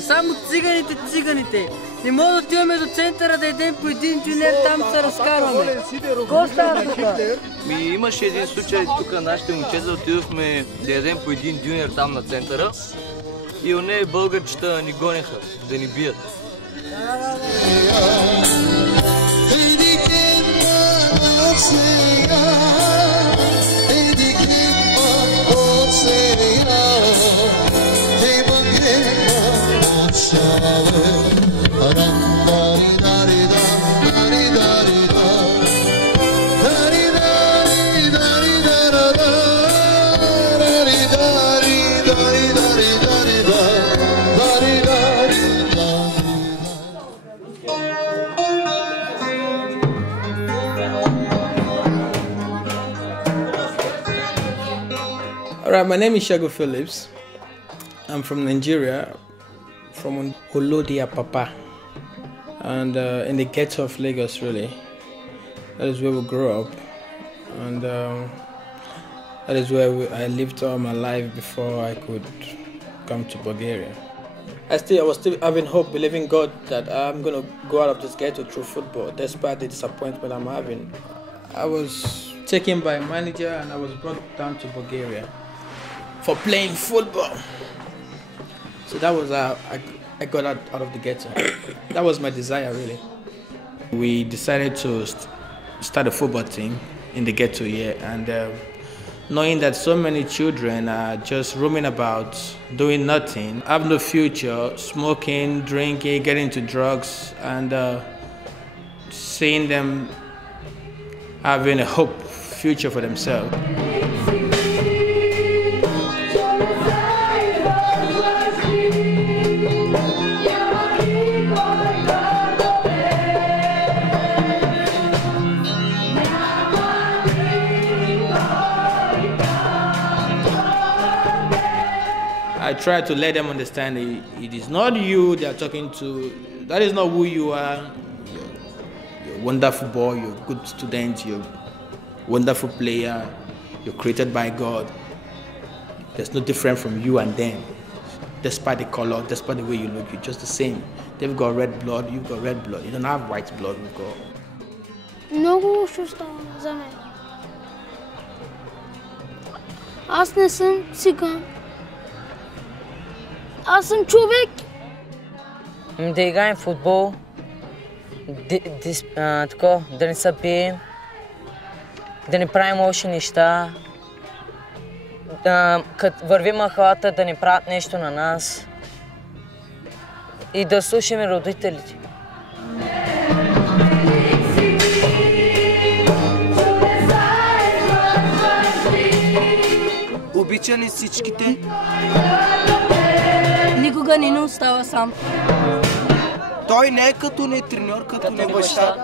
Само циганите. Не мога да отиваме до центъра да едем по един дюнер, там се разкарваме. Какво става тук? Имаше един случай тук, нашите момчета отидохме да ядем по един дюнер там на центъра и онези българчета ни гонеха да ни бият. Alright, my name is Shago Phillips. I'm from Nigeria, from Olodia Papa, and in the ghetto of Lagos, really. That is where we grew up, and that is where I lived all my life before I could come to Bulgaria. I was still having hope, believing God that I'm going to go out of this ghetto through football, despite the disappointment I'm having. I was taken by a manager and I was brought down to Bulgaria for playing football. So that was how I got out of the ghetto. That was my desire, really. We decided to start a football team in the ghetto here, and knowing that so many children are just roaming about, doing nothing, have no future, smoking, drinking, getting into drugs, and seeing them having a hope future for themselves. I try to let them understand it is not you they are talking to. That is not who you are. You're a wonderful boy, you're a good student, you're a wonderful player, you're created by God. There's no different from you and them. Despite the color, despite the way you look, you're just the same. They've got red blood, you've got red blood. You don't have white blood, we've got. Много лошо става за мен. Аз не съм циган. Аз съм човек. Да играем футбол, да не се бием, да не правим лоши неща, като вървим махалата да не правят нещо на нас и да слушаме родителите. Обича ли всичките? Никога не остава сам. Той не е като не треньор, като не баща.